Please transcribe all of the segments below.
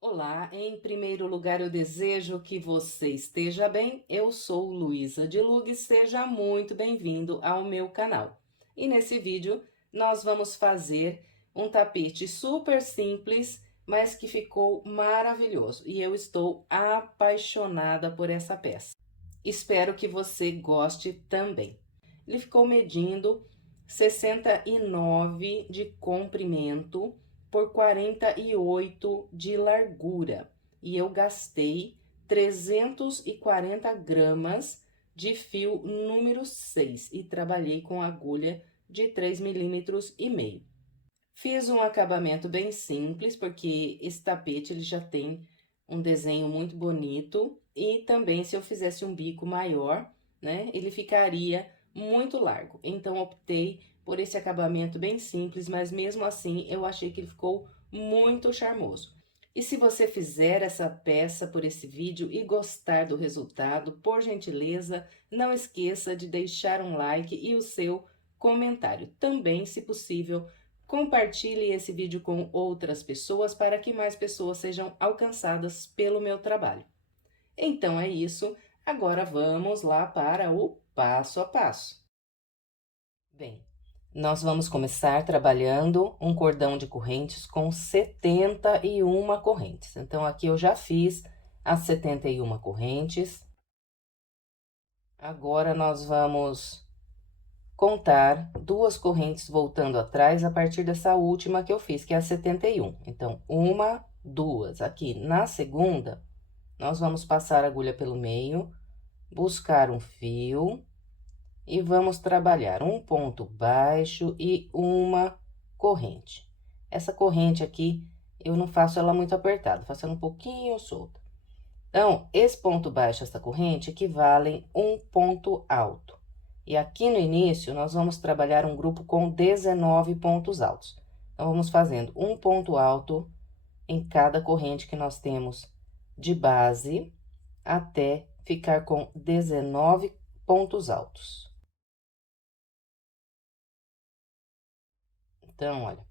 Olá, em primeiro lugar eu desejo que você esteja bem. Eu sou Luísa de Lug, seja muito bem-vindo ao meu canal. E nesse vídeo nós vamos fazer um tapete super simples, mas que ficou maravilhoso. E eu estou apaixonada por essa peça. Espero que você goste também. Ele ficou medindo 69 de comprimento por 48 de largura. E eu gastei 340 gramas de fio número 6 e trabalhei com agulha de 3,5 mm. Fiz um acabamento bem simples, porque esse tapete ele já tem um desenho muito bonito e também se eu fizesse um bico maior, né, ele ficaria muito largo. Então, optei por esse acabamento bem simples, mas mesmo assim eu achei que ele ficou muito charmoso. E se você fizer essa peça por esse vídeo e gostar do resultado, por gentileza, não esqueça de deixar um like e o seu comentário. Também, se possível, compartilhe esse vídeo com outras pessoas para que mais pessoas sejam alcançadas pelo meu trabalho. Então é isso, agora vamos lá para o passo a passo. Bem, nós vamos começar trabalhando um cordão de correntes com 71 correntes. Então, aqui eu já fiz as 71 correntes. Agora, nós vamos contar 2 correntes voltando atrás a partir dessa última que eu fiz, que é a 71. Então, 1, 2. Aqui na segunda, nós vamos passar a agulha pelo meio, buscar um fio e vamos trabalhar um ponto baixo e uma corrente. Essa corrente aqui, eu não faço ela muito apertada, faço ela um pouquinho solta. Então, esse ponto baixo, essa corrente, equivalem um ponto alto. E aqui no início, nós vamos trabalhar um grupo com 19 pontos altos. Então, vamos fazendo um ponto alto em cada corrente que nós temos de base, até ficar com 19 pontos altos. Então, olha,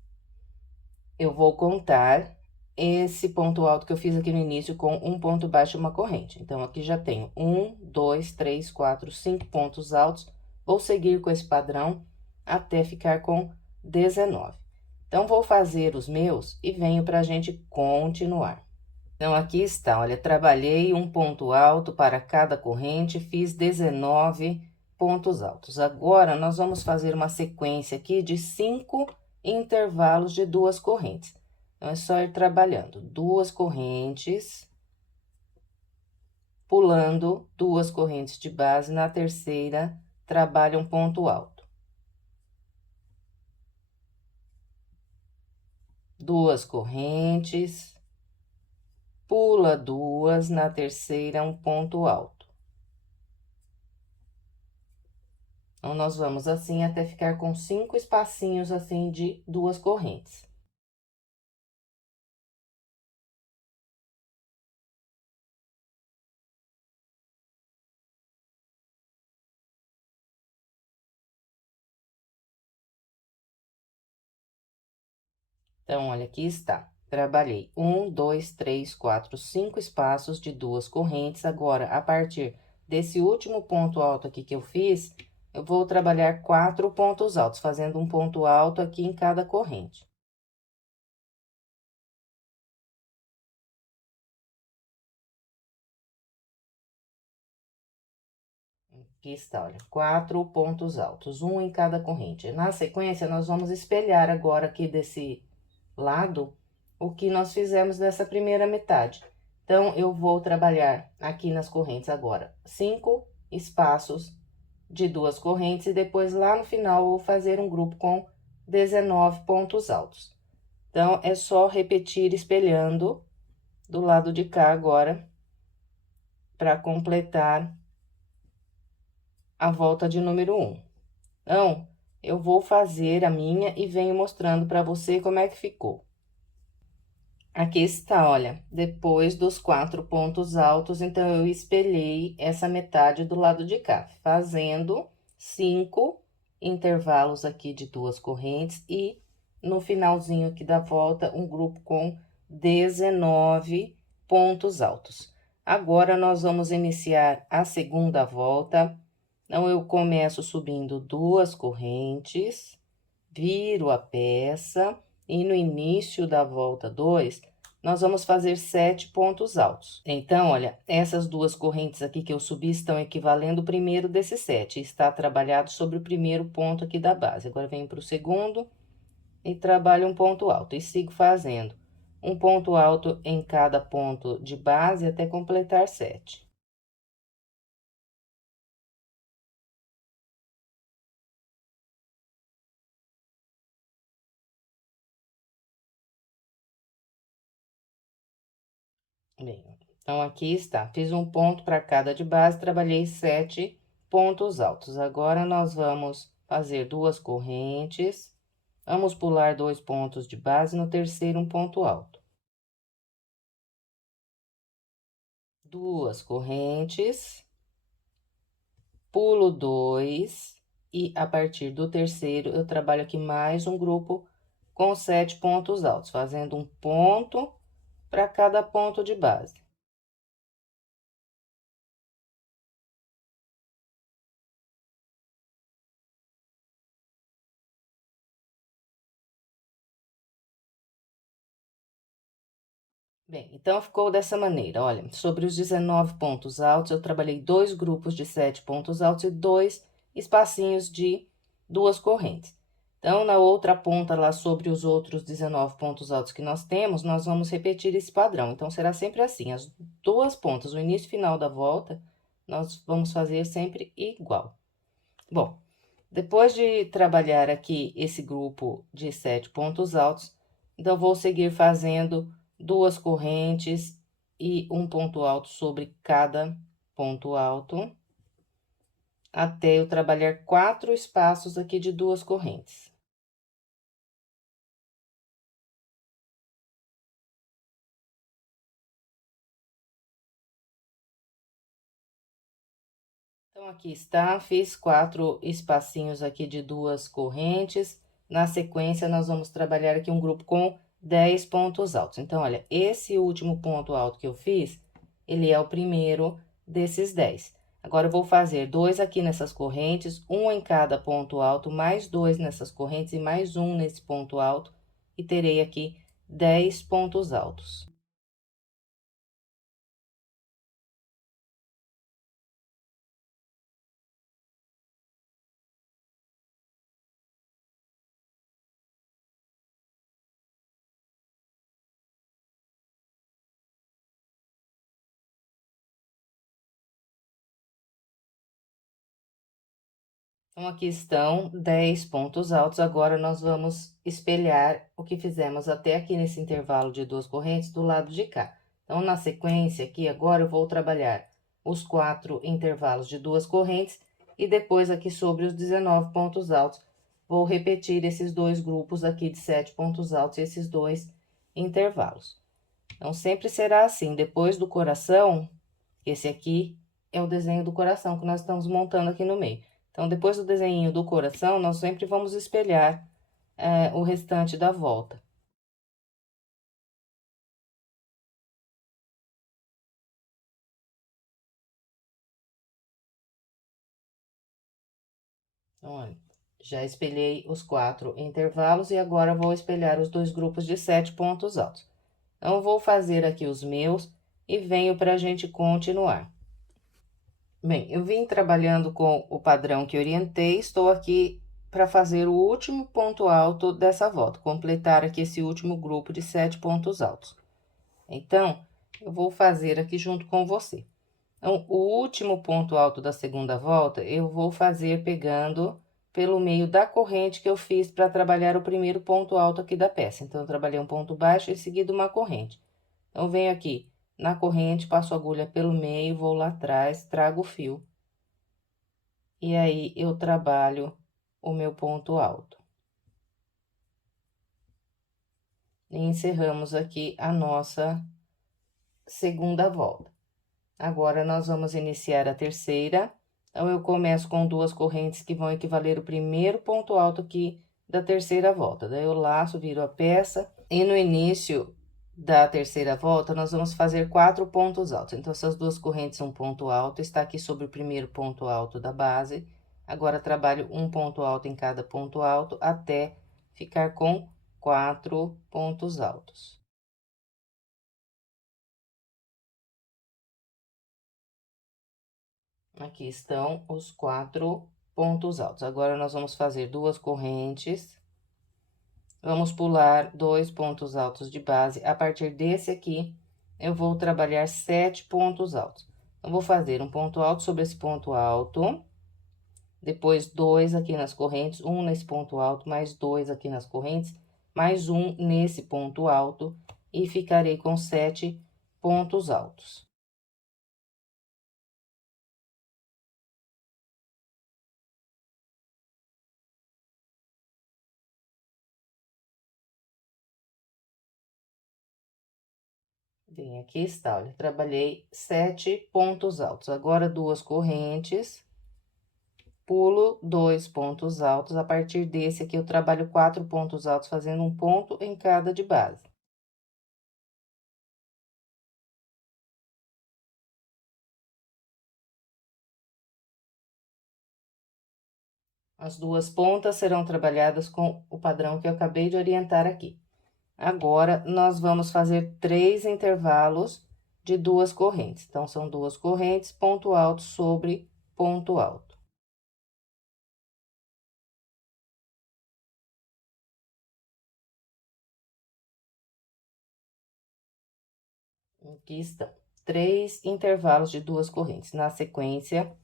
eu vou contar esse ponto alto que eu fiz aqui no início com um ponto baixo e uma corrente. Então, aqui já tenho 1, 2, 3, 4, 5 pontos altos. Vou seguir com esse padrão até ficar com 19. Então, vou fazer os meus e venho pra gente continuar. Então, aqui está, olha, trabalhei um ponto alto para cada corrente, fiz 19 pontos altos. Agora, nós vamos fazer uma sequência aqui de 5 intervalos de 2 correntes. Então, é só ir trabalhando 2 correntes, pulando 2 correntes de base, na terceira, trabalha um ponto alto. 2 correntes, pula 2, na terceira, um ponto alto. Então, nós vamos assim até ficar com 5 espacinhos assim de 2 correntes. Então, olha, aqui está. Trabalhei 1, 2, 3, 4, 5 espaços de 2 correntes. Agora, a partir desse último ponto alto aqui que eu fiz, eu vou trabalhar 4 pontos altos, fazendo um ponto alto aqui em cada corrente. Aqui está, olha, 4 pontos altos, um em cada corrente. Na sequência, nós vamos espelhar agora aqui desse lado o que nós fizemos nessa primeira metade. Então, eu vou trabalhar aqui nas correntes agora 5 espaços de 2 correntes e depois lá no final eu vou fazer um grupo com 19 pontos altos. Então, é só repetir espelhando do lado de cá agora, para completar a volta de número 1. Então, eu vou fazer a minha e venho mostrando para você como é que ficou. Aqui está, olha, depois dos 4 pontos altos, então, eu espelhei essa metade do lado de cá, fazendo 5 intervalos aqui de 2 correntes e no finalzinho aqui da volta, um grupo com 19 pontos altos. Agora, nós vamos iniciar a segunda volta. Então, eu começo subindo 2 correntes, viro a peça, e no início da volta 2, nós vamos fazer 7 pontos altos. Então, olha, essas 2 correntes aqui que eu subi estão equivalendo o primeiro desses 7, está trabalhado sobre o primeiro ponto aqui da base. Agora, venho para o segundo e trabalho um ponto alto, e sigo fazendo um ponto alto em cada ponto de base até completar 7. Bem, então, aqui está. Fiz um ponto para cada de base, trabalhei 7 pontos altos. Agora, nós vamos fazer 2 correntes, vamos pular 2 pontos de base, no terceiro, um ponto alto. 2 correntes, pulo 2, e a partir do terceiro, eu trabalho aqui mais um grupo com 7 pontos altos, fazendo um ponto para cada ponto de base. Bem, então, ficou dessa maneira, olha, sobre os 19 pontos altos, eu trabalhei 2 grupos de 7 pontos altos e 2 espacinhos de 2 correntes. Então, na outra ponta lá, sobre os outros 19 pontos altos que nós temos, nós vamos repetir esse padrão. Então, será sempre assim, as 2 pontas, o início e final da volta, nós vamos fazer sempre igual. Bom, depois de trabalhar aqui esse grupo de 7 pontos altos, então, vou seguir fazendo 2 correntes e um ponto alto sobre cada ponto alto, até eu trabalhar 4 espaços aqui de 2 correntes. Então, aqui está, fiz 4 espacinhos aqui de 2 correntes. Na sequência, nós vamos trabalhar aqui um grupo com 10 pontos altos. Então, olha, esse último ponto alto que eu fiz, ele é o primeiro desses 10. Agora, eu vou fazer 2 aqui nessas correntes, um em cada ponto alto, mais 2 nessas correntes e mais um nesse ponto alto, e terei aqui 10 pontos altos. Então, aqui estão 10 pontos altos. Agora, nós vamos espelhar o que fizemos até aqui nesse intervalo de 2 correntes do lado de cá. Então, na sequência aqui, agora eu vou trabalhar os 4 intervalos de 2 correntes e depois aqui sobre os 19 pontos altos, vou repetir esses 2 grupos aqui de 7 pontos altos e esses 2 intervalos. Então, sempre será assim, depois do coração, esse aqui é o desenho do coração que nós estamos montando aqui no meio. Então, depois do desenho do coração, nós sempre vamos espelhar o restante da volta. Então, olha, já espelhei os 4 intervalos e agora vou espelhar os 2 grupos de 7 pontos altos. Então, vou fazer aqui os meus e venho para a gente continuar. Bem, eu vim trabalhando com o padrão que orientei, estou aqui para fazer o último ponto alto dessa volta, completar aqui esse último grupo de 7 pontos altos. Então, eu vou fazer aqui junto com você. Então, o último ponto alto da segunda volta, eu vou fazer pegando pelo meio da corrente que eu fiz para trabalhar o primeiro ponto alto aqui da peça. Então, eu trabalhei um ponto baixo e em seguida uma corrente. Então, venho aqui na corrente, passo a agulha pelo meio, vou lá atrás, trago o fio. E aí, eu trabalho o meu ponto alto. E encerramos aqui a nossa segunda volta. Agora, nós vamos iniciar a terceira. Então, eu começo com 2 correntes que vão equivaler o primeiro ponto alto aqui da terceira volta. Daí, eu laço, viro a peça e no início da terceira volta, nós vamos fazer 4 pontos altos. Então, essas duas correntes, um ponto alto, está aqui sobre o primeiro ponto alto da base. Agora, trabalho um ponto alto em cada ponto alto, até ficar com 4 pontos altos. Aqui estão os 4 pontos altos. Agora, nós vamos fazer duas correntes. Vamos pular 2 pontos altos de base. A partir desse aqui, eu vou trabalhar 7 pontos altos. Então, vou fazer um ponto alto sobre esse ponto alto. Depois, 2 aqui nas correntes, um nesse ponto alto, mais 2 aqui nas correntes, mais um nesse ponto alto. E ficarei com 7 pontos altos. Bem, aqui está, olha, trabalhei 7 pontos altos. Agora, duas correntes, pulo 2 pontos altos. A partir desse aqui, eu trabalho 4 pontos altos, fazendo um ponto em cada de base. As duas pontas serão trabalhadas com o padrão que eu acabei de orientar aqui. Agora, nós vamos fazer 3 intervalos de duas correntes. Então, são duas correntes, ponto alto sobre ponto alto. Aqui estão 3 intervalos de duas correntes. Na sequência,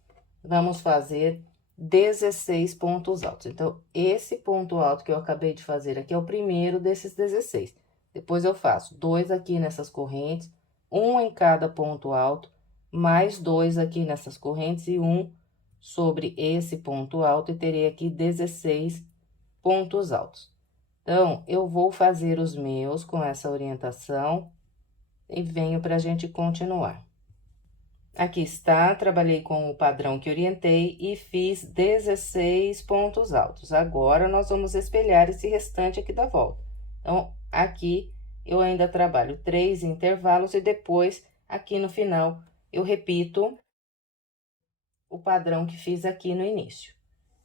vamos fazer 16 pontos altos. Então, esse ponto alto que eu acabei de fazer aqui é o primeiro desses 16. Depois, eu faço 2 aqui nessas correntes, um em cada ponto alto, mais 2 aqui nessas correntes e um sobre esse ponto alto, e terei aqui 16 pontos altos. Então, eu vou fazer os meus com essa orientação e venho para a gente continuar. Aqui está, trabalhei com o padrão que orientei e fiz 16 pontos altos. Agora, nós vamos espelhar esse restante aqui da volta. Então, aqui eu ainda trabalho 3 intervalos e depois, aqui no final, eu repito o padrão que fiz aqui no início.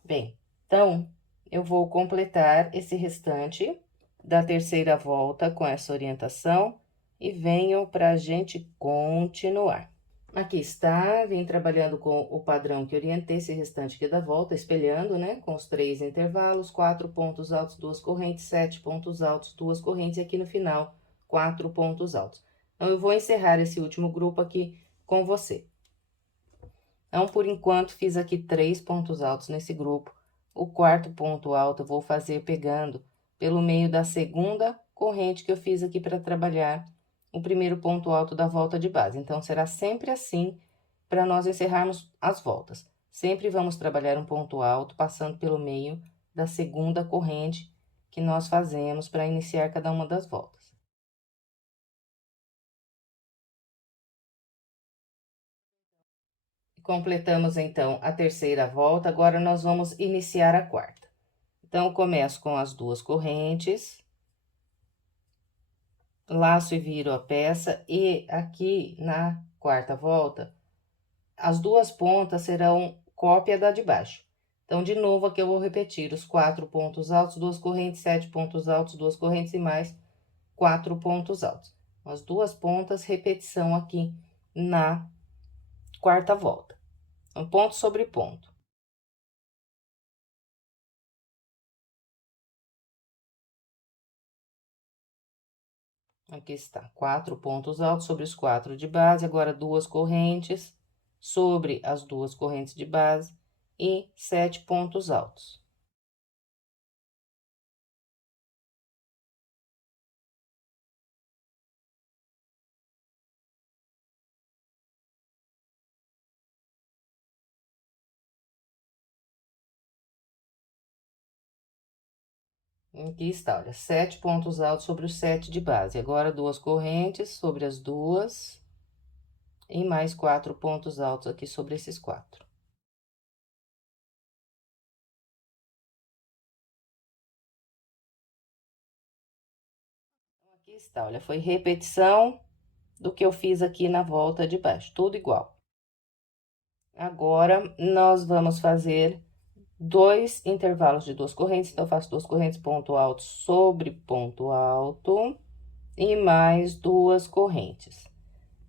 Bem, então, eu vou completar esse restante da terceira volta com essa orientação e venho para a gente continuar. Aqui está, vim trabalhando com o padrão que orientei esse restante aqui da volta, espelhando, né, com os 3 intervalos, 4 pontos altos, 2 correntes, 7 pontos altos, 2 correntes, e aqui no final, 4 pontos altos. Então, eu vou encerrar esse último grupo aqui com você. Então, por enquanto, fiz aqui 3 pontos altos nesse grupo. O quarto ponto alto eu vou fazer pegando pelo meio da segunda corrente que eu fiz aqui para trabalhar o primeiro ponto alto da volta de base. Então, será sempre assim para nós encerrarmos as voltas. Sempre vamos trabalhar um ponto alto, passando pelo meio da segunda corrente que nós fazemos para iniciar cada uma das voltas. Completamos, então, a terceira volta, agora nós vamos iniciar a quarta. Então, eu começo com as duas correntes, laço e viro a peça, e aqui na quarta volta, as duas pontas serão cópia da de baixo. Então, de novo, aqui eu vou repetir os 4 pontos altos, 2 correntes, 7 pontos altos, 2 correntes e mais 4 pontos altos. As duas pontas, repetição aqui na quarta volta. Então, ponto sobre ponto. Aqui está, 4 pontos altos sobre os 4 de base, agora duas correntes sobre as duas correntes de base e 7 pontos altos. Aqui está, olha, 7 pontos altos sobre os 7 de base. Agora, duas correntes sobre as duas e mais 4 pontos altos aqui sobre esses 4. Aqui está. está, olha, foi repetição do que eu fiz aqui na volta de baixo, tudo igual. Agora, nós vamos fazer 2 intervalos de 2 correntes, então, eu faço 2 correntes, ponto alto sobre ponto alto, e mais 2 correntes.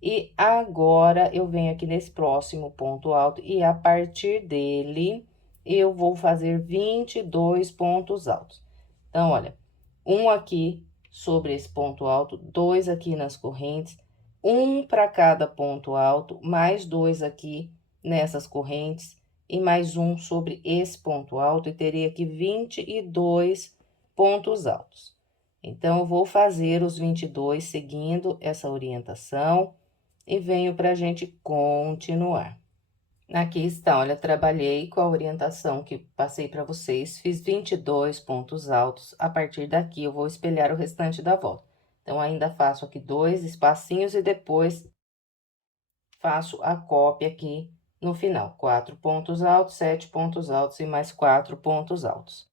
E agora, eu venho aqui nesse próximo ponto alto, e a partir dele, eu vou fazer 22 pontos altos. Então, olha, um aqui sobre esse ponto alto, 2 aqui nas correntes, um para cada ponto alto, mais 2 aqui nessas correntes, e mais um sobre esse ponto alto, e teria aqui 22 pontos altos. Então, eu vou fazer os 22 seguindo essa orientação, e venho para a gente continuar. Aqui está, olha, trabalhei com a orientação que passei para vocês, fiz 22 pontos altos. A partir daqui, eu vou espelhar o restante da volta. Então, ainda faço aqui 2 espacinhos e depois faço a cópia aqui no final. 4 pontos altos, 7 pontos altos e mais 4 pontos altos.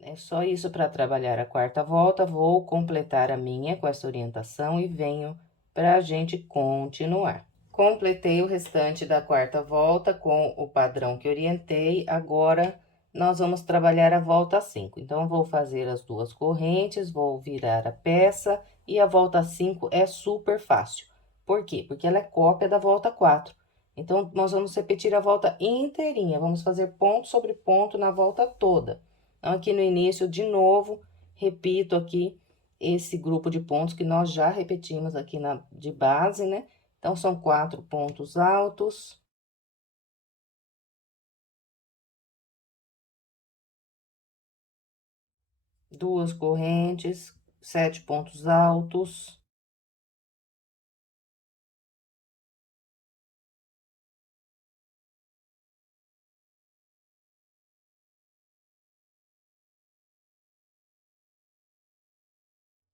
É só isso para trabalhar a quarta volta. Vou completar a minha com essa orientação e venho para a gente continuar. Completei o restante da quarta volta com o padrão que orientei. Agora, nós vamos trabalhar a volta 5. Então, vou fazer as 2 correntes, vou virar a peça, e a volta 5 é super fácil. Por quê? Porque ela é cópia da volta 4. Então, nós vamos repetir a volta inteirinha, vamos fazer ponto sobre ponto na volta toda. Então, aqui no início, de novo, repito aqui esse grupo de pontos que nós já repetimos aqui de base, né? Então, são 4 pontos altos. 2 correntes, 7 pontos altos.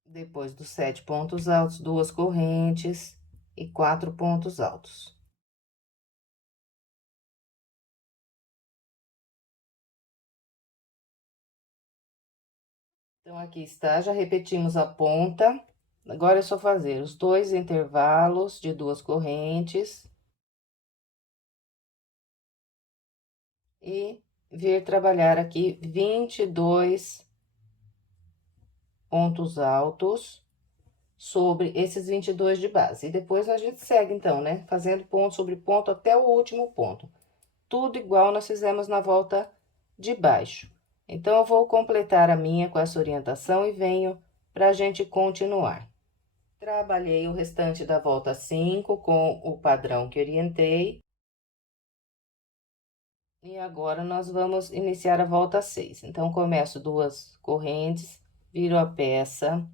Depois dos 7 pontos altos, 2 correntes e 4 pontos altos. Então, aqui está, já repetimos a ponta. Agora, é só fazer os 2 intervalos de 2 correntes. E vir trabalhar aqui 22 pontos altos sobre esses 22 de base. E depois a gente segue, então, né? Fazendo ponto sobre ponto até o último ponto. Tudo igual nós fizemos na volta de baixo. Então, eu vou completar a minha com essa orientação e venho para a gente continuar. Trabalhei o restante da volta 5 com o padrão que orientei. E agora, nós vamos iniciar a volta 6. Então, começo 2 correntes, viro a peça.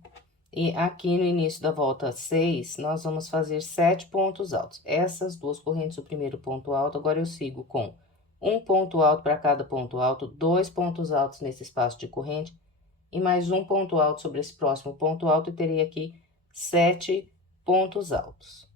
E aqui no início da volta 6, nós vamos fazer 7 pontos altos. Essas 2 correntes, o primeiro ponto alto, agora eu sigo com um ponto alto para cada ponto alto, 2 pontos altos nesse espaço de corrente, e mais um ponto alto sobre esse próximo ponto alto, e terei aqui 7 pontos altos.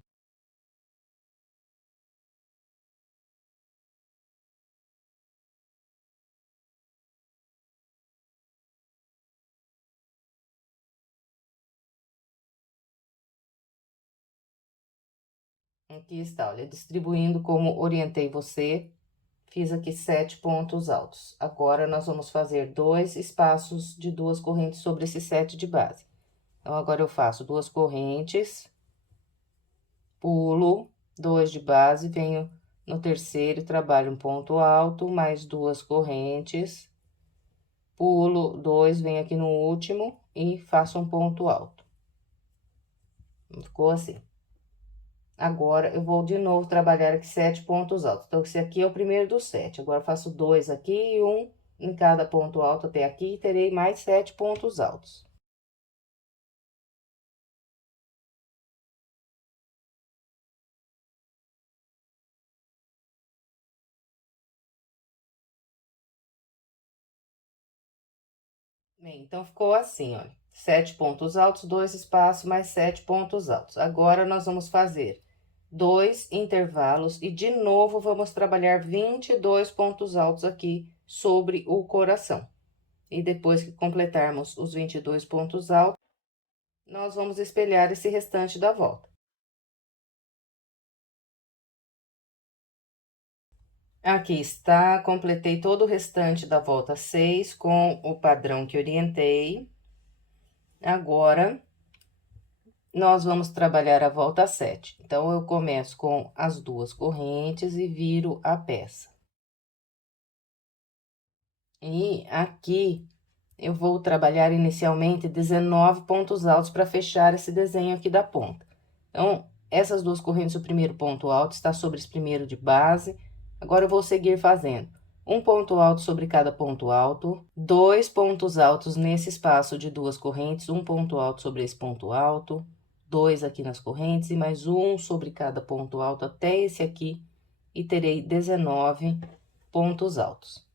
Aqui está, olha, distribuindo como orientei você, fiz aqui 7 pontos altos. Agora, nós vamos fazer 2 espaços de 2 correntes sobre esse 7 de base. Então, agora, eu faço 2 correntes, pulo, 2 de base, venho no terceiro, trabalho um ponto alto, mais 2 correntes, pulo 2, venho aqui no último e faço um ponto alto. Ficou assim. Agora, eu vou de novo trabalhar aqui 7 pontos altos. Então, esse aqui é o primeiro dos 7. Agora, faço 2 aqui e 1 em cada ponto alto até aqui, e terei mais 7 pontos altos. Bem, então, ficou assim, olha. 7 pontos altos, 2 espaços, mais 7 pontos altos. Agora, nós vamos fazer 2 intervalos e, de novo, vamos trabalhar 22 pontos altos aqui sobre o coração. E depois que completarmos os 22 pontos altos, Nós vamos espelhar esse restante da volta. Aqui está, completei todo o restante da volta 6 com o padrão que orientei. Agora, nós vamos trabalhar a volta 7. Então, eu começo com as duas correntes e viro a peça. E aqui, eu vou trabalhar inicialmente 19 pontos altos para fechar esse desenho aqui da ponta. Então, essas duas correntes, o primeiro ponto alto está sobre esse primeiro de base. Agora, eu vou seguir fazendo um ponto alto sobre cada ponto alto, 2 pontos altos nesse espaço de duas correntes, um ponto alto sobre esse ponto alto, 2 aqui nas correntes e mais um sobre cada ponto alto até esse aqui, e terei 19 pontos altos.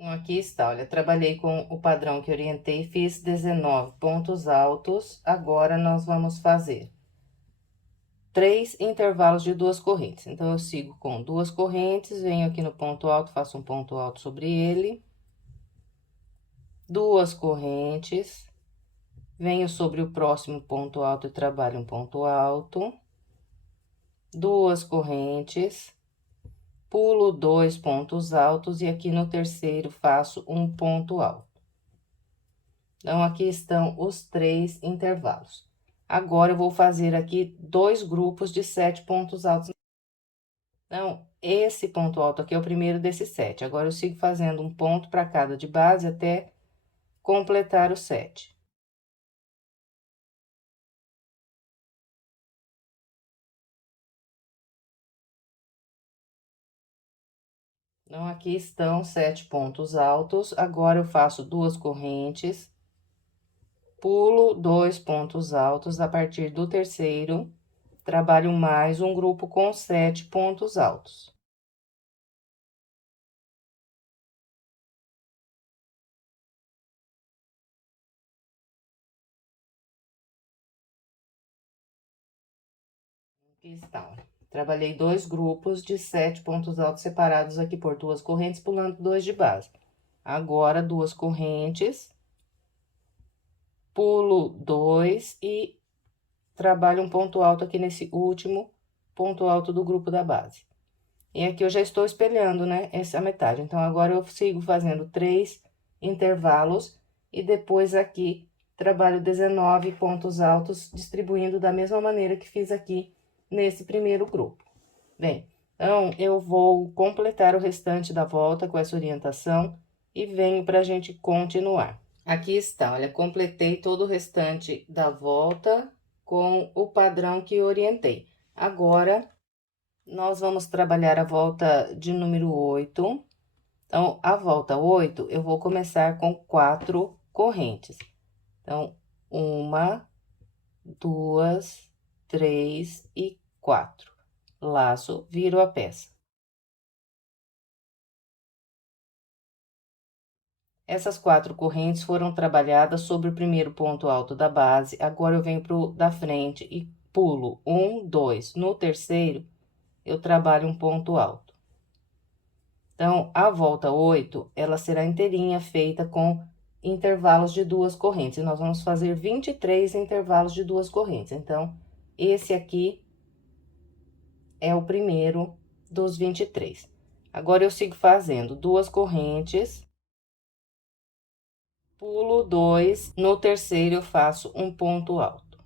Então, aqui está, olha, trabalhei com o padrão que orientei, fiz 19 pontos altos. Agora, nós vamos fazer 3 intervalos de duas correntes. Então, eu sigo com duas correntes, venho aqui no ponto alto, faço um ponto alto sobre ele. Duas correntes, venho sobre o próximo ponto alto e trabalho um ponto alto. Duas correntes, pulo 2 pontos altos e aqui no terceiro faço um ponto alto. Então, aqui estão os 3 intervalos. Agora, eu vou fazer aqui 2 grupos de 7 pontos altos. Então, esse ponto alto aqui é o primeiro desses 7. Agora, eu sigo fazendo um ponto para cada de base até completar os 7. Então, aqui estão 7 pontos altos. Agora, eu faço duas correntes, pulo 2 pontos altos. A partir do terceiro, trabalho mais um grupo com 7 pontos altos. Aqui estão. Trabalhei 2 grupos de 7 pontos altos separados aqui por duas correntes, pulando 2 de base. Agora, duas correntes, pulo 2 e trabalho um ponto alto aqui nesse último ponto alto do grupo da base. E aqui eu já estou espelhando, né, essa metade. Então, agora eu sigo fazendo 3 intervalos e depois aqui trabalho 19 pontos altos, distribuindo da mesma maneira que fiz aqui nesse primeiro grupo. Bem, então, eu vou completar o restante da volta com essa orientação e venho para a gente continuar. Aqui está, olha, completei todo o restante da volta com o padrão que orientei. Agora, nós vamos trabalhar a volta de número 8. Então, a volta 8, eu vou começar com 4 correntes. Então, 1, 2, 3 e 4. Laço, viro a peça. Essas 4 correntes foram trabalhadas sobre o primeiro ponto alto da base. Agora, eu venho pro da frente e pulo 1, 2. No terceiro, eu trabalho um ponto alto. Então, a volta 8, ela será inteirinha feita com intervalos de duas correntes. E nós vamos fazer 23 intervalos de duas correntes. Então, esse aqui é o primeiro dos 23. Agora, eu sigo fazendo duas correntes, pulo 2, no terceiro eu faço um ponto alto.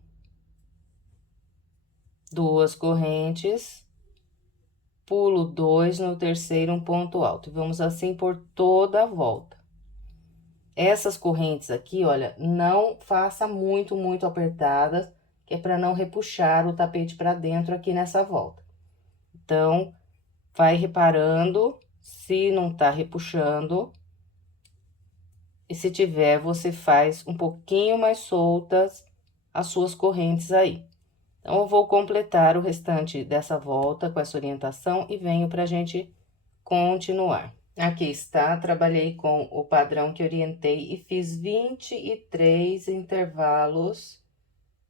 Duas correntes, pulo 2, no terceiro um ponto alto. E vamos assim por toda a volta. Essas correntes aqui, olha, não faça muito apertadas, que é para não repuxar o tapete para dentro aqui nessa volta. Então, vai reparando se não tá repuxando. E se tiver, você faz um pouquinho mais soltas as suas correntes aí. Então, eu vou completar o restante dessa volta com essa orientação e venho pra gente continuar. Aqui está, trabalhei com o padrão que orientei e fiz 23 intervalos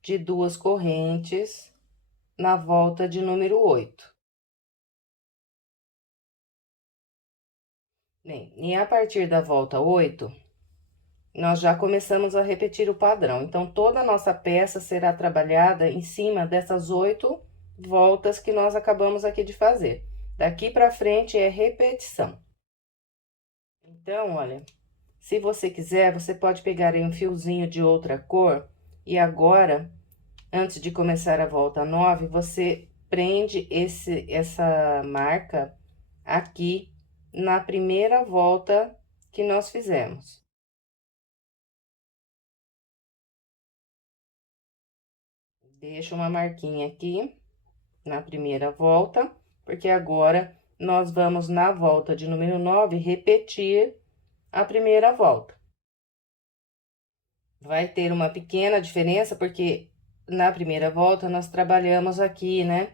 de 2 correntes na volta de número 8. Bem, e a partir da volta 8, nós já começamos a repetir o padrão. Então, toda a nossa peça será trabalhada em cima dessas 8 voltas que nós acabamos aqui de fazer. Daqui pra frente é repetição. Então, olha, se você quiser, você pode pegar aí um fiozinho de outra cor e agora, antes de começar a volta 9, você prende essa marca aqui na primeira volta que nós fizemos. Deixa uma marquinha aqui na primeira volta, porque agora nós vamos na volta de número 9 repetir a primeira volta. Vai ter uma pequena diferença, porque na primeira volta nós trabalhamos aqui, né,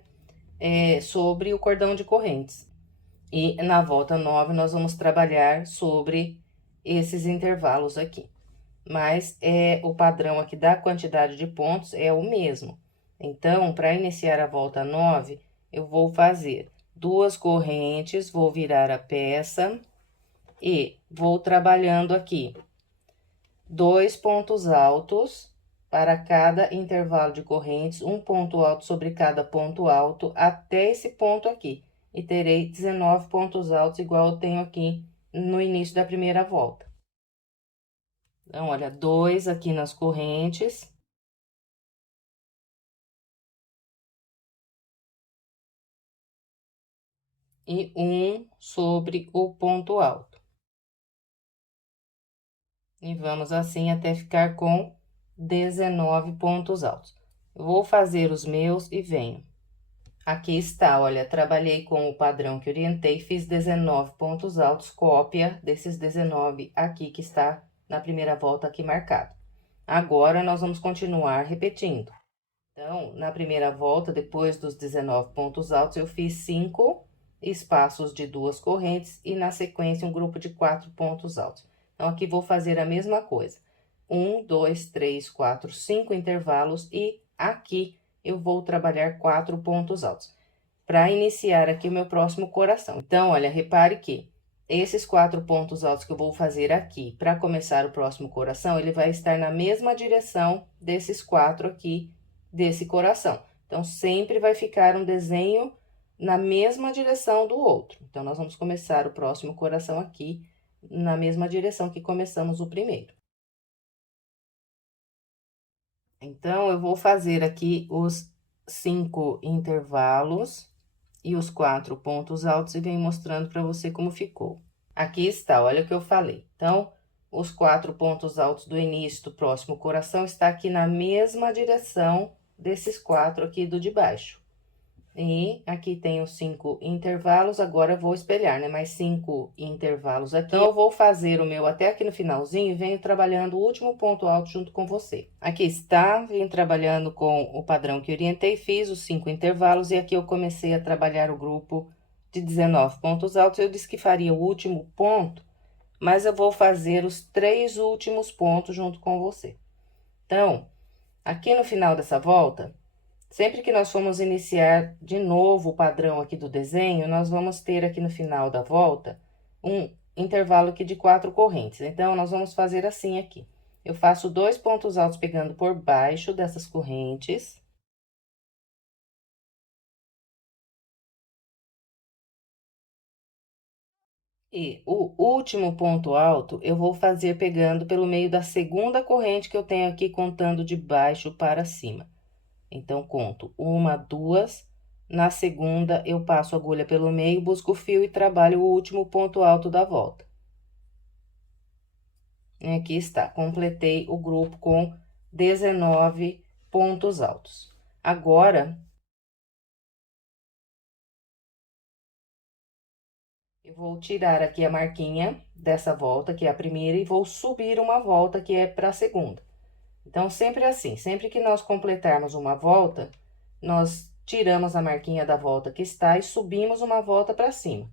sobre o cordão de correntes. E na volta 9 nós vamos trabalhar sobre esses intervalos aqui. Mas o padrão aqui da quantidade de pontos é o mesmo. Então, para iniciar a volta 9, eu vou fazer 2 correntes, vou virar a peça e vou trabalhando aqui 2 pontos altos para cada intervalo de correntes, um ponto alto sobre cada ponto alto até esse ponto aqui. E terei 19 pontos altos, igual eu tenho aqui no início da primeira volta. Então, olha, 2 aqui nas correntes. E 1 sobre o ponto alto. E vamos assim até ficar com 19 pontos altos. Eu vou fazer os meus e venho. Aqui está, olha, trabalhei com o padrão que orientei, fiz 19 pontos altos, cópia desses 19 aqui que está na primeira volta aqui marcado. Agora, nós vamos continuar repetindo. Então, na primeira volta, depois dos 19 pontos altos, eu fiz 5 espaços de 2 correntes e, na sequência, um grupo de 4 pontos altos. Então, aqui vou fazer a mesma coisa. 1, 2, 3, 4, 5 intervalos e aqui eu vou trabalhar 4 pontos altos. Para iniciar aqui o meu próximo coração. Então, olha, repare que esses 4 pontos altos que eu vou fazer aqui para começar o próximo coração, ele vai estar na mesma direção desses 4 aqui desse coração. Então, sempre vai ficar um desenho na mesma direção do outro. Então, nós vamos começar o próximo coração aqui na mesma direção que começamos o primeiro. Então, eu vou fazer aqui os 5 intervalos e os 4 pontos altos e venho mostrando para você como ficou. Aqui está, olha o que eu falei. Então, os 4 pontos altos do início do próximo coração está aqui na mesma direção desses 4 aqui do de baixo. E aqui tem os 5 intervalos, agora eu vou espelhar, né? Mais 5 intervalos aqui. Então, eu vou fazer o meu até aqui no finalzinho e venho trabalhando o último ponto alto junto com você. Aqui está, venho trabalhando com o padrão que orientei, fiz os 5 intervalos e aqui eu comecei a trabalhar o grupo de 19 pontos altos. Eu disse que faria o último ponto, mas eu vou fazer os 3 últimos pontos junto com você. Então, aqui no final dessa volta, sempre que nós formos iniciar de novo o padrão aqui do desenho, nós vamos ter aqui no final da volta um intervalo aqui de 4 correntes. Então, nós vamos fazer assim aqui. Eu faço 2 pontos altos pegando por baixo dessas correntes. E o último ponto alto, eu vou fazer pegando pelo meio da segunda corrente que eu tenho aqui, contando de baixo para cima. Então, conto 1, 2, na segunda, eu passo a agulha pelo meio, busco o fio e trabalho o último ponto alto da volta. E aqui está, completei o grupo com 19 pontos altos. Agora, Eu vou tirar aqui a marquinha dessa volta, que é a primeira, e vou subir uma volta, que é para a segunda. Então, sempre assim, sempre que nós completarmos uma volta, nós tiramos a marquinha da volta que está e subimos uma volta para cima.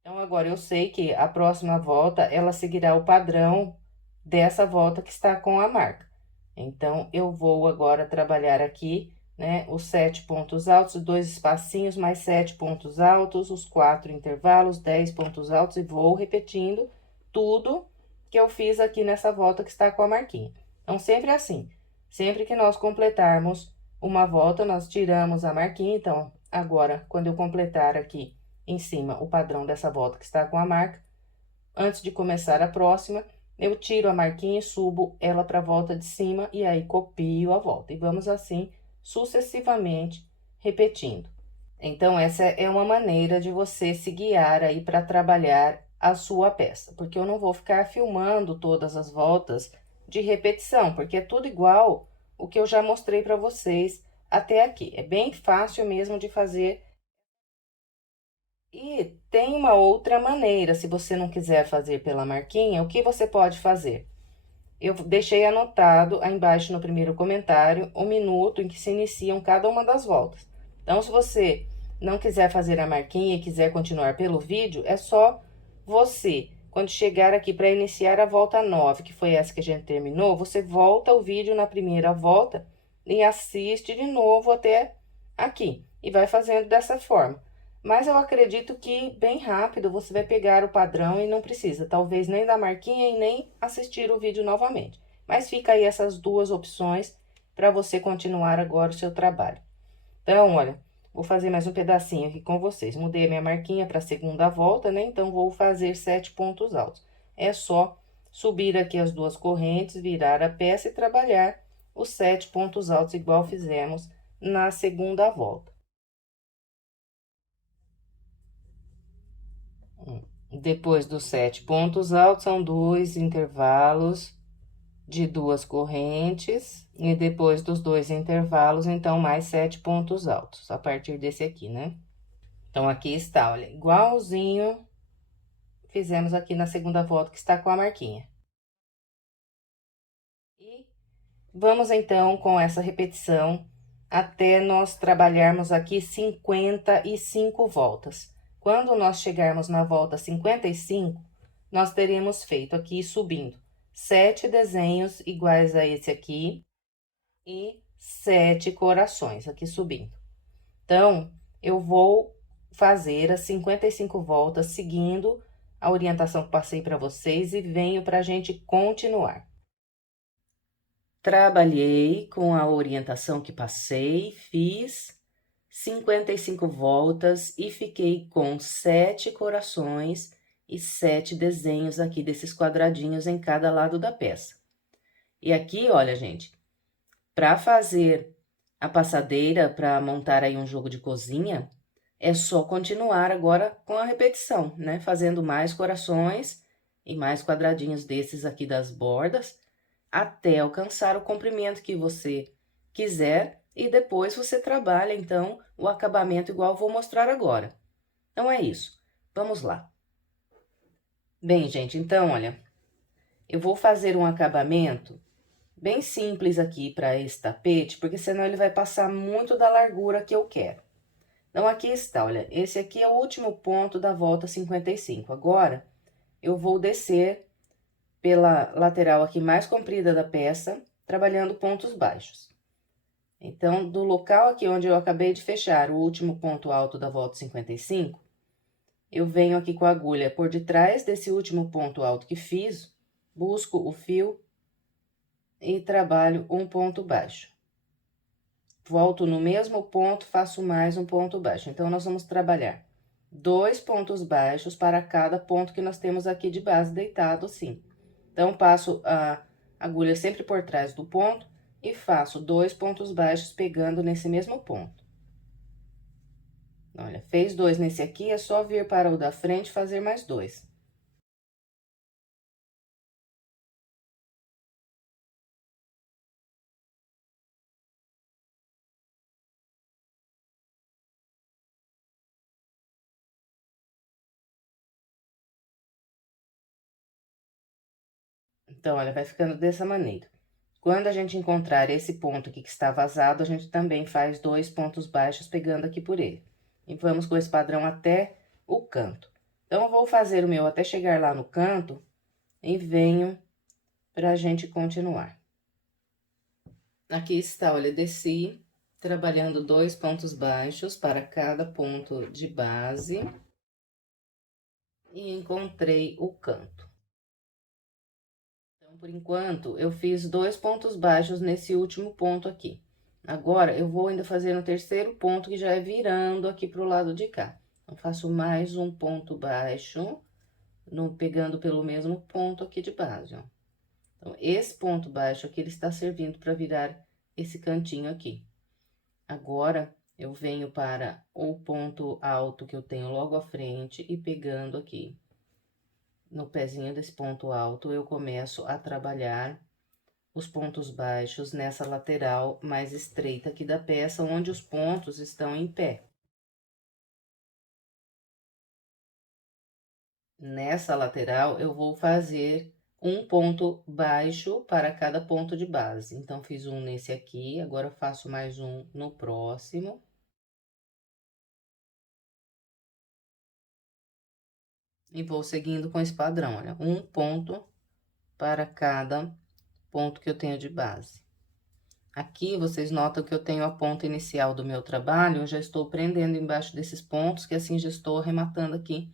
Então, agora eu sei que a próxima volta, ela seguirá o padrão dessa volta que está com a marca. Então, eu vou agora trabalhar aqui, né, os 7 pontos altos, 2 espacinhos, mais 7 pontos altos, os 4 intervalos, 10 pontos altos, e vou repetindo tudo que eu fiz aqui nessa volta que está com a marquinha. Então, sempre assim, sempre que nós completarmos uma volta, nós tiramos a marquinha. Então, agora, quando eu completar aqui em cima o padrão dessa volta que está com a marca, antes de começar a próxima, eu tiro a marquinha e subo ela para a volta de cima, e aí copio a volta. E vamos assim sucessivamente repetindo. Então, essa é uma maneira de você se guiar aí para trabalhar a sua peça, porque eu não vou ficar filmando todas as voltas de repetição, porque é tudo igual o que eu já mostrei para vocês até aqui. É bem fácil mesmo de fazer. E tem uma outra maneira, se você não quiser fazer pela marquinha, o que você pode fazer? Eu deixei anotado aí embaixo no primeiro comentário o minuto em que se iniciam cada uma das voltas. Então, se você não quiser fazer a marquinha e quiser continuar pelo vídeo, é só você, quando chegar aqui para iniciar a volta 9, que foi essa que a gente terminou, você volta o vídeo na primeira volta e assiste de novo até aqui. E vai fazendo dessa forma. Mas eu acredito que bem rápido você vai pegar o padrão e não precisa, talvez, nem da marquinha e nem assistir o vídeo novamente. Mas fica aí essas duas opções para você continuar agora o seu trabalho. Então, olha, vou fazer mais um pedacinho aqui com vocês. Mudei a minha marquinha para a segunda volta, né? Então, vou fazer 7 pontos altos. É só subir aqui as duas correntes, virar a peça e trabalhar os 7 pontos altos, igual fizemos na segunda volta. Depois dos 7 pontos altos, são 2 intervalos de 2 correntes. E depois dos 2 intervalos, então, mais 7 pontos altos, a partir desse aqui, né? Então, aqui está, olha, igualzinho fizemos aqui na segunda volta, que está com a marquinha. E vamos, então, com essa repetição, até nós trabalharmos aqui 55 voltas. Quando nós chegarmos na volta 55, nós teremos feito aqui, subindo, 7 desenhos iguais a esse aqui e 7 corações aqui subindo. Então, eu vou fazer as 55 voltas seguindo a orientação que passei para vocês e venho para a gente continuar. Trabalhei com a orientação que passei, fiz 55 voltas e fiquei com 7 corações e 7 desenhos aqui desses quadradinhos em cada lado da peça. E aqui, olha, gente, para fazer a passadeira, para montar aí um jogo de cozinha, é só continuar agora com a repetição, né? Fazendo mais corações e mais quadradinhos desses aqui das bordas, até alcançar o comprimento que você quiser, e depois você trabalha, então, o acabamento igual eu vou mostrar agora. Então, é isso. Vamos lá. Bem, gente, então, olha, eu vou fazer um acabamento bem simples aqui para esse tapete, porque senão ele vai passar muito da largura que eu quero. Então, aqui está, olha, esse aqui é o último ponto da volta 55. Agora, eu vou descer pela lateral aqui mais comprida da peça, trabalhando pontos baixos. Então, do local aqui onde eu acabei de fechar o último ponto alto da volta 55, eu venho aqui com a agulha por detrás desse último ponto alto que fiz, busco o fio e trabalho um ponto baixo. Volto no mesmo ponto, faço mais um ponto baixo. Então, nós vamos trabalhar 2 pontos baixos para cada ponto que nós temos aqui de base deitado, assim. Então, passo a agulha sempre por trás do ponto e faço 2 pontos baixos pegando nesse mesmo ponto. Olha, fez 2 nesse aqui, é só vir para o da frente e fazer mais 2. Então, olha, vai ficando dessa maneira. Quando a gente encontrar esse ponto aqui que está vazado, a gente também faz 2 pontos baixos pegando aqui por ele. E vamos com esse padrão até o canto. Então, eu vou fazer o meu até chegar lá no canto e venho pra gente continuar. Aqui está, olha, desci, trabalhando 2 pontos baixos para cada ponto de base. E encontrei o canto. Então, por enquanto, eu fiz 2 pontos baixos nesse último ponto aqui. Agora, eu vou ainda fazer no terceiro ponto, que já é virando aqui pro lado de cá. Então, faço mais um ponto baixo, pegando pelo mesmo ponto aqui de base, ó. Então, esse ponto baixo aqui, ele está servindo para virar esse cantinho aqui. Agora, eu venho para o ponto alto que eu tenho logo à frente e pegando aqui no pezinho desse ponto alto, eu começo a trabalhar os pontos baixos nessa lateral mais estreita aqui da peça, onde os pontos estão em pé. Nessa lateral, eu vou fazer um ponto baixo para cada ponto de base. Então, fiz um nesse aqui, agora faço mais um no próximo. E vou seguindo com esse padrão, olha, um ponto para cada ponto que eu tenho de base. Aqui, vocês notam que eu tenho a ponta inicial do meu trabalho, eu já estou prendendo embaixo desses pontos, que assim já estou arrematando aqui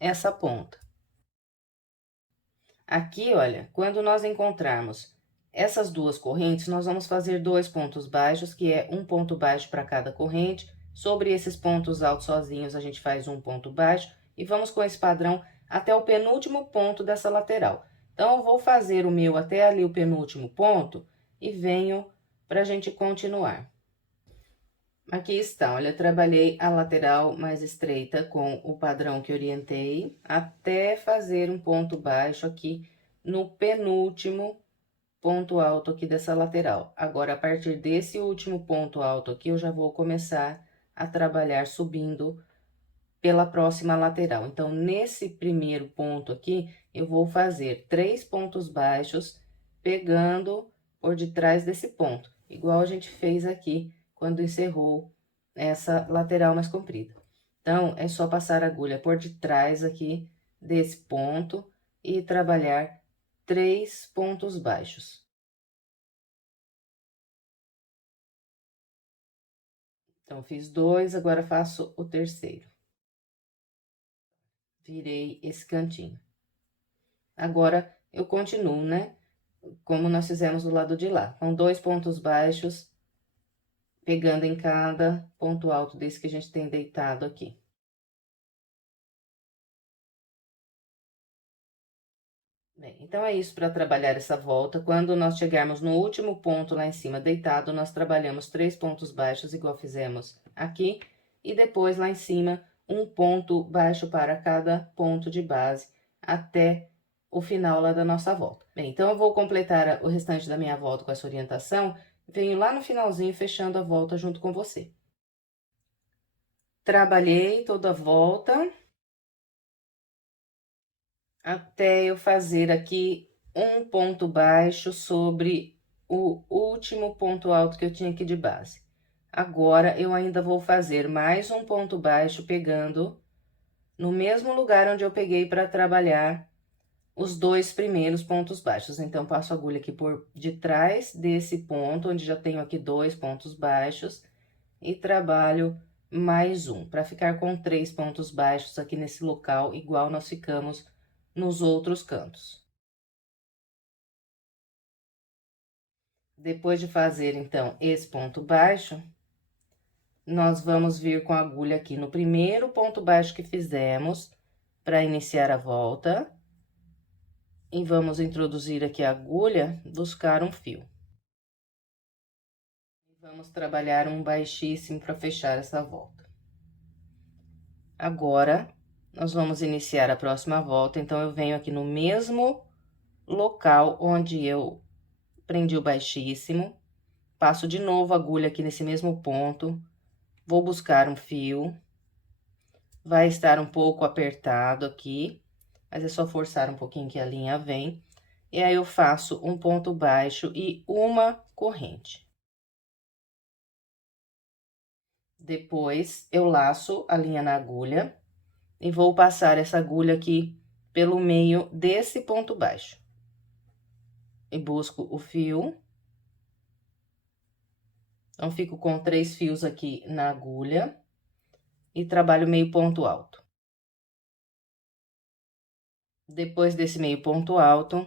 essa ponta. Aqui, olha, quando nós encontrarmos essas duas correntes, nós vamos fazer 2 pontos baixos, que é um ponto baixo para cada corrente. Sobre esses pontos altos sozinhos, a gente faz um ponto baixo e vamos com esse padrão até o penúltimo ponto dessa lateral. Então, eu vou fazer o meu até ali o penúltimo ponto e venho pra gente continuar. Aqui está, olha, trabalhei a lateral mais estreita com o padrão que orientei, até fazer um ponto baixo aqui no penúltimo ponto alto aqui dessa lateral. Agora, a partir desse último ponto alto aqui, eu já vou começar a trabalhar subindo pela próxima lateral. Então, nesse primeiro ponto aqui, eu vou fazer 3 pontos baixos, pegando por detrás desse ponto, igual a gente fez aqui quando encerrou essa lateral mais comprida. Então, é só passar a agulha por detrás aqui desse ponto e trabalhar 3 pontos baixos. Então, fiz 2, agora faço o terceiro. Virei esse cantinho. Agora, eu continuo, né? Como nós fizemos do lado de lá, com 2 pontos baixos, pegando em cada ponto alto desse que a gente tem deitado aqui. Bem, então é isso para trabalhar essa volta. Quando nós chegarmos no último ponto lá em cima deitado, nós trabalhamos 3 pontos baixos, igual fizemos aqui, e depois lá em cima, um ponto baixo para cada ponto de base, até o final lá da nossa volta. Bem, então eu vou completar o restante da minha volta com essa orientação, venho lá no finalzinho fechando a volta junto com você. Trabalhei toda a volta, até eu fazer aqui um ponto baixo sobre o último ponto alto que eu tinha aqui de base. Agora, eu ainda vou fazer mais um ponto baixo, pegando no mesmo lugar onde eu peguei para trabalhar os 2 primeiros pontos baixos. Então, passo a agulha aqui por detrás desse ponto, onde já tenho aqui 2 pontos baixos, e trabalho mais um, para ficar com 3 pontos baixos aqui nesse local, igual nós ficamos nos outros cantos. Depois de fazer, então, esse ponto baixo, nós vamos vir com a agulha aqui no primeiro ponto baixo que fizemos, para iniciar a volta. E vamos introduzir aqui a agulha, buscar um fio. Vamos trabalhar um baixíssimo para fechar essa volta. Agora, nós vamos iniciar a próxima volta, então, eu venho aqui no mesmo local onde eu prendi o baixíssimo, passo de novo a agulha aqui nesse mesmo ponto, vou buscar um fio, vai estar um pouco apertado aqui, mas é só forçar um pouquinho que a linha vem, E aí, eu faço um ponto baixo e uma corrente. Depois, eu laço a linha na agulha e vou passar essa agulha aqui pelo meio desse ponto baixo. E busco o fio. Então, fico com 3 fios aqui na agulha e trabalho meio ponto alto. Depois desse meio ponto alto,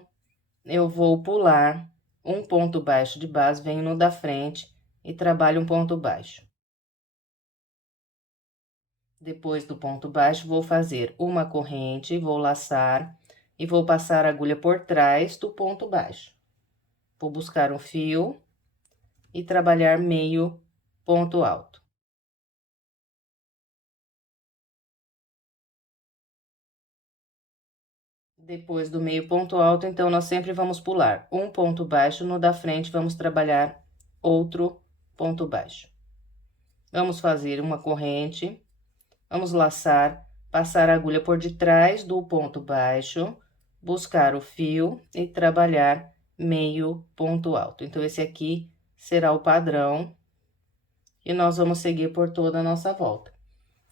eu vou pular um ponto baixo de base, venho no da frente e trabalho um ponto baixo. Depois do ponto baixo, vou fazer uma corrente, vou laçar e vou passar a agulha por trás do ponto baixo. Vou buscar um fio e trabalhar meio ponto alto. Depois do meio ponto alto, então, nós sempre vamos pular um ponto baixo, no da frente vamos trabalhar outro ponto baixo. Vamos fazer uma corrente, vamos laçar, passar a agulha por detrás do ponto baixo, buscar o fio e trabalhar meio ponto alto. Então, esse aqui será o padrão e nós vamos seguir por toda a nossa volta.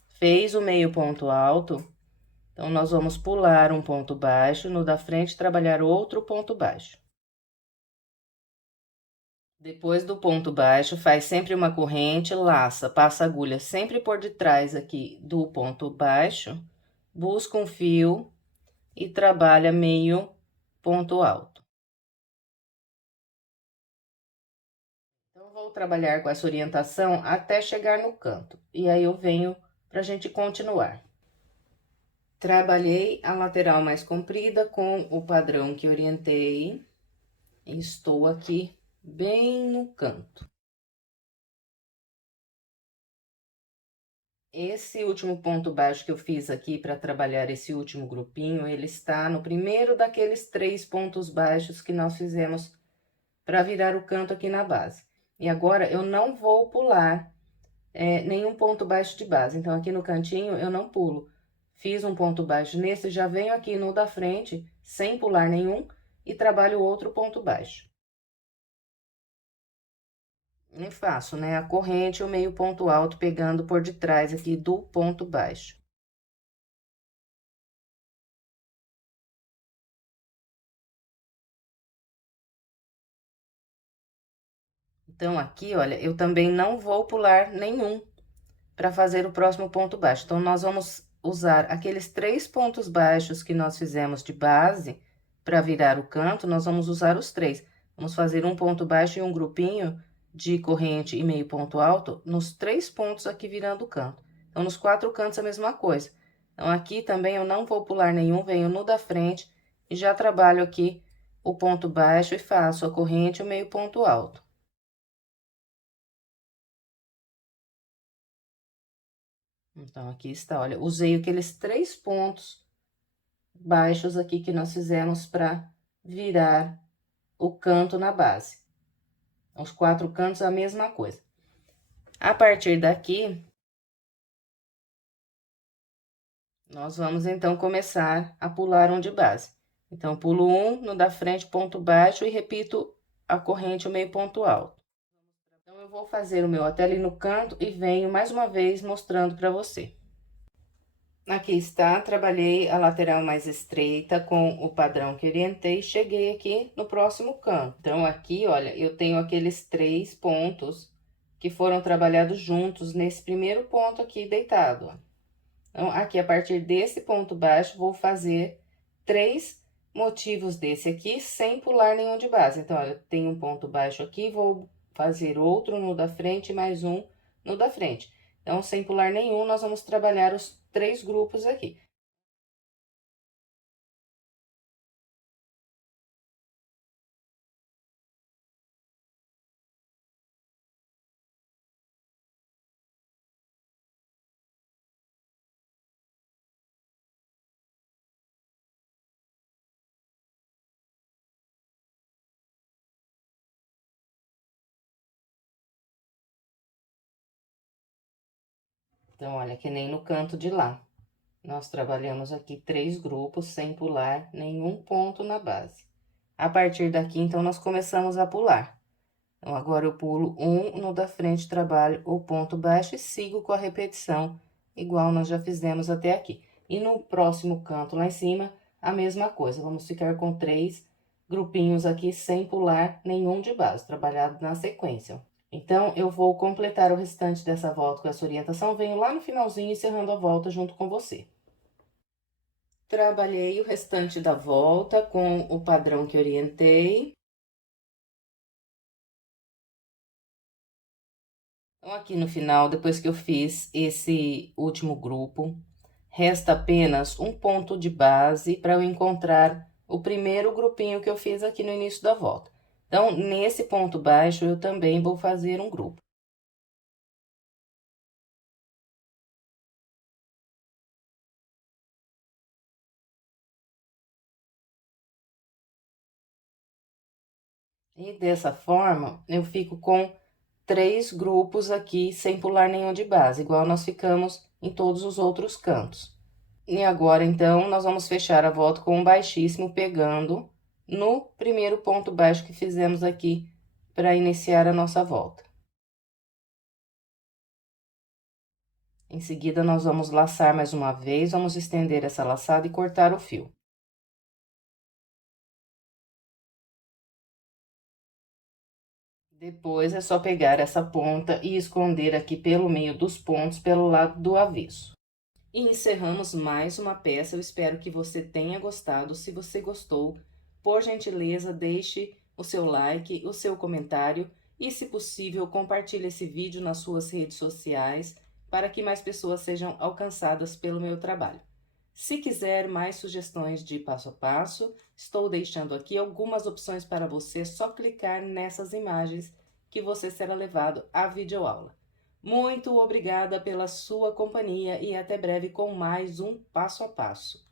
Fez o meio ponto alto, então, nós vamos pular um ponto baixo, no da frente, trabalhar outro ponto baixo. Depois do ponto baixo, faz sempre uma corrente, laça, passa a agulha sempre por detrás aqui do ponto baixo, busca um fio e trabalha meio ponto alto. Então, vou trabalhar com essa orientação até chegar no canto, e aí eu venho pra gente continuar. Trabalhei a lateral mais comprida com o padrão que orientei. Estou aqui bem no canto. Esse último ponto baixo que eu fiz aqui para trabalhar esse último grupinho, ele está no primeiro daqueles 3 pontos baixos que nós fizemos para virar o canto aqui na base. E agora, eu não vou pular nenhum ponto baixo de base. Então, aqui no cantinho, eu não pulo. Fiz um ponto baixo nesse, já venho aqui no da frente, sem pular nenhum, e trabalho outro ponto baixo. E faço, né, a corrente e o meio ponto alto pegando por detrás aqui do ponto baixo. Então, aqui, olha, eu também não vou pular nenhum para fazer o próximo ponto baixo. Então, nós vamos usar aqueles 3 pontos baixos que nós fizemos de base para virar o canto, nós vamos usar os 3. Vamos fazer um ponto baixo e um grupinho de corrente e meio ponto alto nos 3 pontos aqui virando o canto. Então, nos 4 cantos a mesma coisa. Então, aqui também eu não vou pular nenhum, venho no da frente e já trabalho aqui o ponto baixo e faço a corrente e o meio ponto alto. Então, aqui está, olha, usei aqueles 3 pontos baixos aqui que nós fizemos para virar o canto na base. Os 4 cantos, a mesma coisa. A partir daqui, nós vamos, então, começar a pular um de base. Então, pulo um, no da frente, ponto baixo, e repito a corrente, o meio ponto alto. Então, eu vou fazer o meu até ali no canto e venho mais uma vez mostrando para você. Aqui está, trabalhei a lateral mais estreita com o padrão que orientei, cheguei aqui no próximo canto. Então, aqui, olha, eu tenho aqueles 3 pontos que foram trabalhados juntos nesse primeiro ponto aqui deitado, ó. Então, aqui, a partir desse ponto baixo, vou fazer 3 motivos desse aqui, sem pular nenhum de base. Então, olha, tem um ponto baixo aqui, vou fazer outro no da frente, mais um no da frente. Então, sem pular nenhum, nós vamos trabalhar os 3 grupos aqui. Então, olha, que nem no canto de lá. Nós trabalhamos aqui 3 grupos sem pular nenhum ponto na base. A partir daqui, então, nós começamos a pular. Então, agora eu pulo um no da frente, trabalho o ponto baixo e sigo com a repetição, igual nós já fizemos até aqui. E no próximo canto, lá em cima, a mesma coisa. Vamos ficar com 3 grupinhos aqui, sem pular nenhum de base, trabalhado na sequência. Então, eu vou completar o restante dessa volta com essa orientação, venho lá no finalzinho, encerrando a volta junto com você. Trabalhei o restante da volta com o padrão que orientei. Então, aqui no final, depois que eu fiz esse último grupo, resta apenas um ponto de base para eu encontrar o primeiro grupinho que eu fiz aqui no início da volta. Então, nesse ponto baixo, eu também vou fazer um grupo. E dessa forma, eu fico com 3 grupos aqui, sem pular nenhum de base, igual nós ficamos em todos os outros cantos. E agora, então, nós vamos fechar a volta com um baixíssimo, pegando no primeiro ponto baixo que fizemos aqui, para iniciar a nossa volta. Em seguida, nós vamos laçar mais uma vez, vamos estender essa laçada e cortar o fio. Depois, é só pegar essa ponta e esconder aqui pelo meio dos pontos, pelo lado do avesso. E encerramos mais uma peça, eu espero que você tenha gostado. Se você gostou, por gentileza, deixe o seu like, o seu comentário e, se possível, compartilhe esse vídeo nas suas redes sociais para que mais pessoas sejam alcançadas pelo meu trabalho. Se quiser mais sugestões de passo a passo, estou deixando aqui algumas opções para você, é só clicar nessas imagens que você será levado à videoaula. Muito obrigada pela sua companhia e até breve com mais um passo a passo.